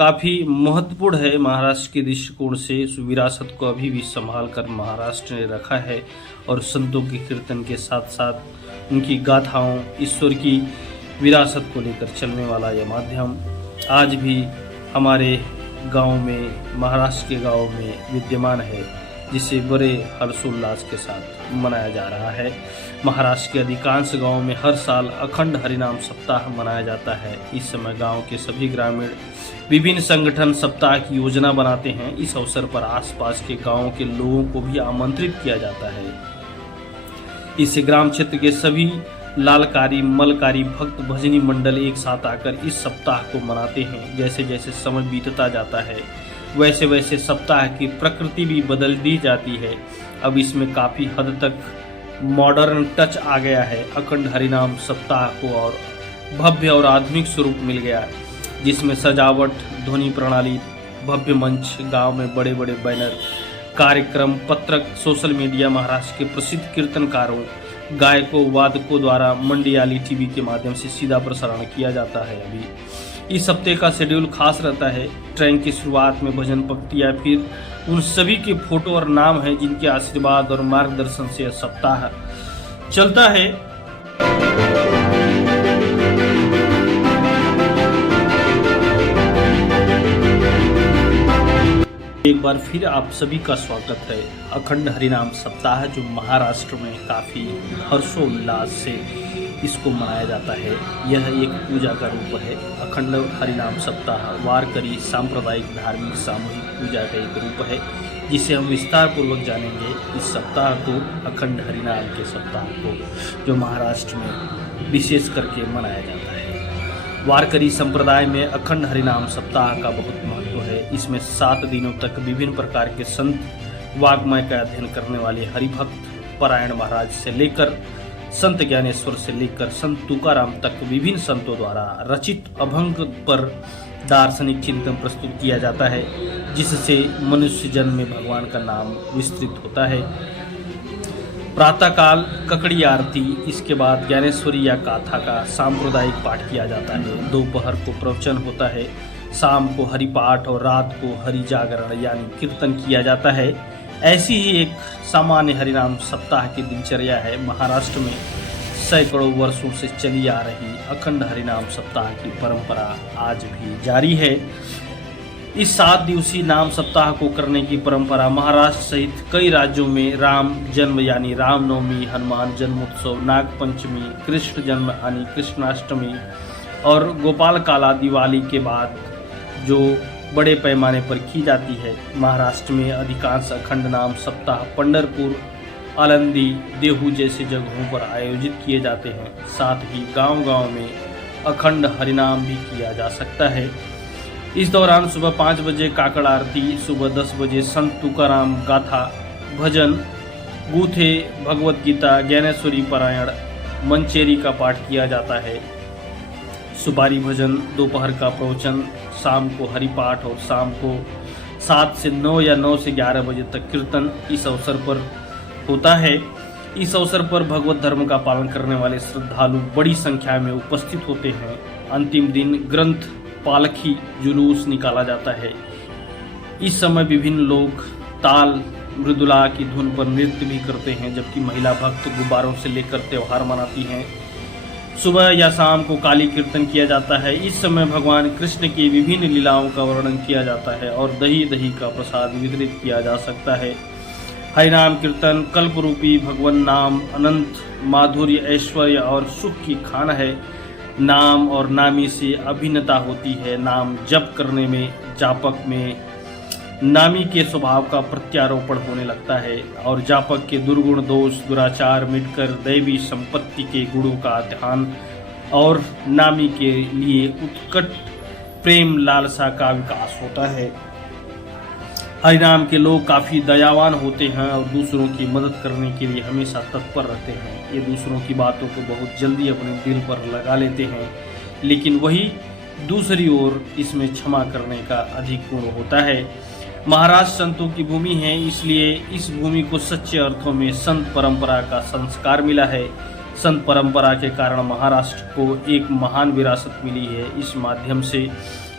काफ़ी महत्वपूर्ण है महाराष्ट्र के दृष्टिकोण से। उस विरासत को अभी भी संभाल कर महाराष्ट्र ने रखा है और संतों के कीर्तन के साथ साथ उनकी गाथाओं, ईश्वर की विरासत को लेकर चलने वाला यह माध्यम आज भी हमारे गांव में, महाराष्ट्र के गांव में विद्यमान है, जिसे बड़े हर्षोल्लास के साथ मनाया जा रहा है। महाराष्ट्र के अधिकांश गांवों में हर साल अखंड हरिनाम सप्ताह मनाया जाता है। इस समय गांव के सभी ग्रामीण विभिन्न संगठन सप्ताह की योजना बनाते हैं। इस अवसर पर आसपास के गांवों के लोगों को भी आमंत्रित किया जाता है। इससे ग्राम क्षेत्र के सभी लालकारी, मलकारी, भक्त भजनी मंडल एक साथ आकर इस सप्ताह को मनाते हैं। जैसे जैसे समय बीतता जाता है वैसे वैसे सप्ताह की प्रकृति भी बदल दी जाती है। अब इसमें काफ़ी हद तक मॉडर्न टच आ गया है। अखंड हरिनाम सप्ताह को और भव्य और आधुनिक स्वरूप मिल गया, जिसमें सजावट, ध्वनि प्रणाली, भव्य मंच, गांव में बड़े बड़े बैनर, कार्यक्रम, पत्रक, सोशल मीडिया, महाराष्ट्र के प्रसिद्ध कीर्तनकारों, गायकों, वादकों द्वारा मंडियाली टीवी के माध्यम से सीधा प्रसारण किया जाता है। अभी इस हफ्ते का शेड्यूल खास रहता है। ट्रेन की शुरुआत में भजन पंक्तियाँ, फिर उन सभी के फोटो और नाम हैं जिनके आशीर्वाद और मार्गदर्शन से यह सप्ताह चलता है। एक बार फिर आप सभी का स्वागत है। अखंड हरिनाम सप्ताह जो महाराष्ट्र में काफ़ी हर्षोल्लास से इसको मनाया जाता है, यह एक पूजा का रूप है। अखंड हरिनाम सप्ताह वारकरी सांप्रदायिक धार्मिक सामूहिक पूजा का एक रूप है, जिसे हम विस्तार पूर्वक जानेंगे। इस सप्ताह को, अखंड हरिनाम के सप्ताह को, जो महाराष्ट्र में विशेष करके मनाया जाता है। वारकरी संप्रदाय में अखंड हरिनाम सप्ताह का बहुत महत्व है। इसमें 7 दिनों तक विभिन्न प्रकार के संत वाग्मय का अध्ययन करने वाले हरिभक्त परायण महाराज से लेकर संत ज्ञानेश्वर से लेकर संत तुकाराम तक विभिन्न संतों द्वारा रचित अभंग पर दार्शनिक चिंतन प्रस्तुत किया जाता है, जिससे मनुष्य जन्म में भगवान का नाम विस्तृत होता है। प्रातःकाल ककड़ी आरती, इसके बाद ज्ञानेश्वरी या गाथा का सांप्रदायिक पाठ किया जाता है। दोपहर को प्रवचन होता है, शाम को हरिपाठ और रात को हरि जागरण यानी कीर्तन किया जाता है। ऐसी ही एक सामान्य हरिनाम सप्ताह की दिनचर्या है। महाराष्ट्र में सैकड़ों वर्षों से चली आ रही अखंड हरिनाम सप्ताह की परंपरा आज भी जारी है। इस 7 दिवसीय नाम सप्ताह को करने की परंपरा महाराष्ट्र सहित कई राज्यों में राम जन्म यानी रामनवमी, हनुमान जन्मोत्सव, नागपंचमी, कृष्ण जन्म यानी कृष्णाष्टमी और गोपाल काला दिवाली के बाद जो बड़े पैमाने पर की जाती है। महाराष्ट्र में अधिकांश अखंड नाम सप्ताह पंढरपुर, आळंदी, देहू जैसे जगहों पर आयोजित किए जाते हैं। साथ ही गांव-गांव में अखंड हरिनाम भी किया जा सकता है। इस दौरान सुबह 5 बजे काकड़ आरती, सुबह 10 बजे संत तुकाराम गाथा, भजन, गूथे, भगवत गीता, ज्ञानेश्वरी पारायण, मंचेरी का पाठ किया जाता है। सुपारी भजन, दोपहर का प्रवचन, शाम को हरिपाठ और शाम को 7 से 9 या 9 से 11 बजे तक कीर्तन इस अवसर पर होता है। इस अवसर पर भगवत धर्म का पालन करने वाले श्रद्धालु बड़ी संख्या में उपस्थित होते हैं। अंतिम दिन ग्रंथ पालकी जुलूस निकाला जाता है। इस समय विभिन्न लोग ताल मृदुला की धुन पर नृत्य भी करते हैं, जबकि महिला भक्त गुब्बारों से लेकर त्यौहार मनाती हैं। सुबह या शाम को काली कीर्तन किया जाता है। इस समय भगवान कृष्ण की विभिन्न लीलाओं का वर्णन किया जाता है और दही का प्रसाद वितरित किया जा सकता है। हरिनाम कीर्तन कल्परूपी भगवान नाम अनंत माधुर्य, ऐश्वर्य और सुख की खान है। नाम और नामी से अभिन्नता होती है। नाम जप करने में जापक में नामी के स्वभाव का प्रत्यारोपण होने लगता है और जापक के दुर्गुण, दोष, दुराचार मिटकर दैवी संपत्ति के गुणों का ध्यान और नामी के लिए उत्कट प्रेम लालसा का विकास होता है। हरिनाम के लोग काफ़ी दयावान होते हैं और दूसरों की मदद करने के लिए हमेशा तत्पर रहते हैं। ये दूसरों की बातों को बहुत जल्दी अपने दिल पर लगा लेते हैं, लेकिन वही दूसरी ओर इसमें क्षमा करने का अधिक गुण होता है। महाराष्ट्र संतों की भूमि है, इसलिए इस भूमि को सच्चे अर्थों में संत परंपरा का संस्कार मिला है। संत परंपरा के कारण महाराष्ट्र को एक महान विरासत मिली है। इस माध्यम से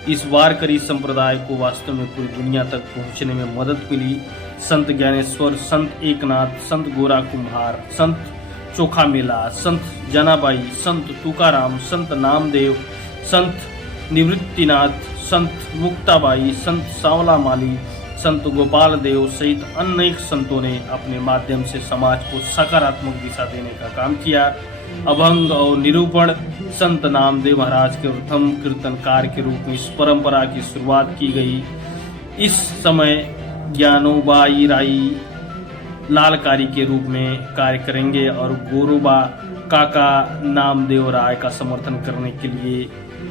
इस वारकरी संप्रदाय को वास्तव में पूरी दुनिया तक पहुंचने में मदद मिली। संत ज्ञानेश्वर, संत एकनाथ, संत गोरा कुम्हार, संत चोखा मेला, संत जनाबाई, संत तुकाराम, संत नामदेव, संत निवृत्तिनाथ, संत मुक्ताबाई, संत सांवला माली, संत गोपाल देव सहित अनेक संतों ने अपने माध्यम से समाज को सकारात्मक दिशा देने का काम किया। अभंग और निरूपण संत नामदेव महाराज के प्रथम कीर्तनकार के रूप में इस परंपरा की शुरुआत की गई। इस समय ज्ञानोबाई राई लालकारी के रूप में कार्य करेंगे और गोरोबा काका नामदेव राय का समर्थन करने के लिए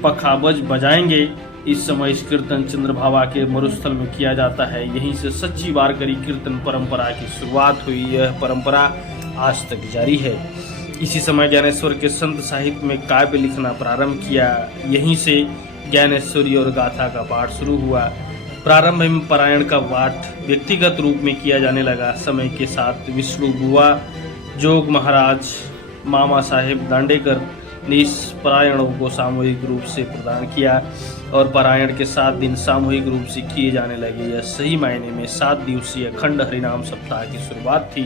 पखाबज बजाएंगे। इस समय इस कीर्तन चंद्रभागा के मरुस्थल में किया जाता है। यहीं से सच्ची वारकरी कीर्तन परंपरा की शुरुआत हुई। यह परंपरा आज तक जारी है। इसी समय ज्ञानेश्वर के संत साहित्य में काव्य लिखना प्रारंभ किया। यहीं से ज्ञानेश्वरी और गाथा का पाठ शुरू हुआ। प्रारंभ में पारायण का पाठ व्यक्तिगत रूप में किया जाने लगा। समय के साथ विष्णु बुआ, जोग महाराज, मामा साहेब दांडेकर ने इस पारायणों को सामूहिक रूप से प्रदान किया और पारायण के 7 दिन सामूहिक रूप से किए जाने लगे। यह सही मायने में 7 दिवसीय अखंड हरिनाम सप्ताह की शुरुआत थी।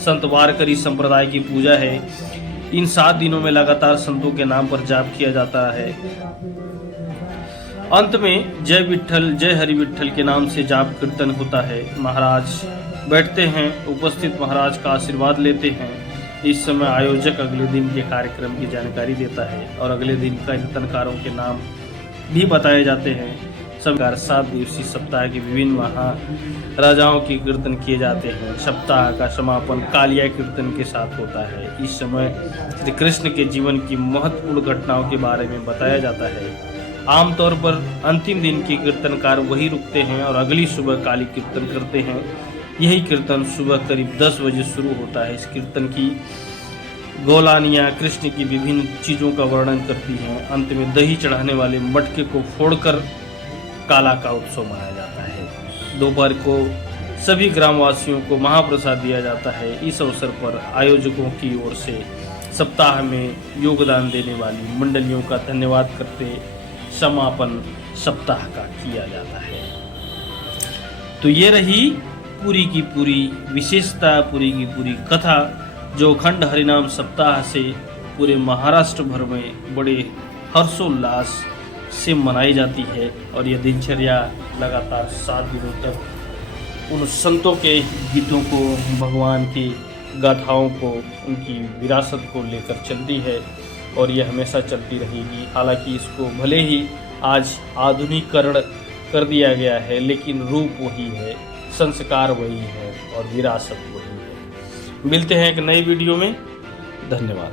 संत वारकरी संप्रदाय की पूजा है। इन 7 दिनों में लगातार संतों के नाम पर जाप किया जाता है। अंत में जय विठ्ठल, जय हरि विठ्ठल के नाम से जाप कीर्तन होता है। महाराज बैठते हैं, उपस्थित महाराज का आशीर्वाद लेते हैं। इस समय आयोजक अगले दिन के कार्यक्रम की जानकारी देता है और अगले दिन कीर्तनकारों के नाम भी बताए जाते हैं। सब 7 दिवसीय सप्ताह के विभिन्न महाराजाओं के कीर्तन किए जाते हैं। सप्ताह का समापन कालिया कीर्तन के साथ होता है। इस समय श्री कृष्ण के जीवन की महत्वपूर्ण घटनाओं के बारे में बताया जाता है। आमतौर पर अंतिम दिन के कीर्तनकार वही रुकते हैं और अगली सुबह काली कीर्तन करते हैं। यही कीर्तन सुबह करीब 10 बजे शुरू होता है। इस कीर्तन की गौलानियाँ कृष्ण की विभिन्न चीज़ों का वर्णन करती हैं। अंत में दही चढ़ाने वाले मटके को फोड़कर काला का उत्सव मनाया जाता है। दोपहर को सभी ग्रामवासियों को महाप्रसाद दिया जाता है। इस अवसर पर आयोजकों की ओर से सप्ताह में योगदान देने वाली मंडलियों का धन्यवाद करते समापन सप्ताह का किया जाता है। तो ये रही पूरी की पूरी विशेषता, पूरी की पूरी कथा जो अखंड हरिनाम सप्ताह से पूरे महाराष्ट्र भर में बड़े हर्षोल्लास से मनाई जाती है। और यह दिनचर्या लगातार 7 दिनों तक उन संतों के गीतों को, भगवान की गाथाओं को, उनकी विरासत को लेकर चलती है और यह हमेशा चलती रहेगी। हालांकि इसको भले ही आज आधुनिकीकरण कर दिया गया है, लेकिन रूप वही है, संस्कार वही है और विरासत वही है। मिलते हैं एक नई वीडियो में। धन्यवाद।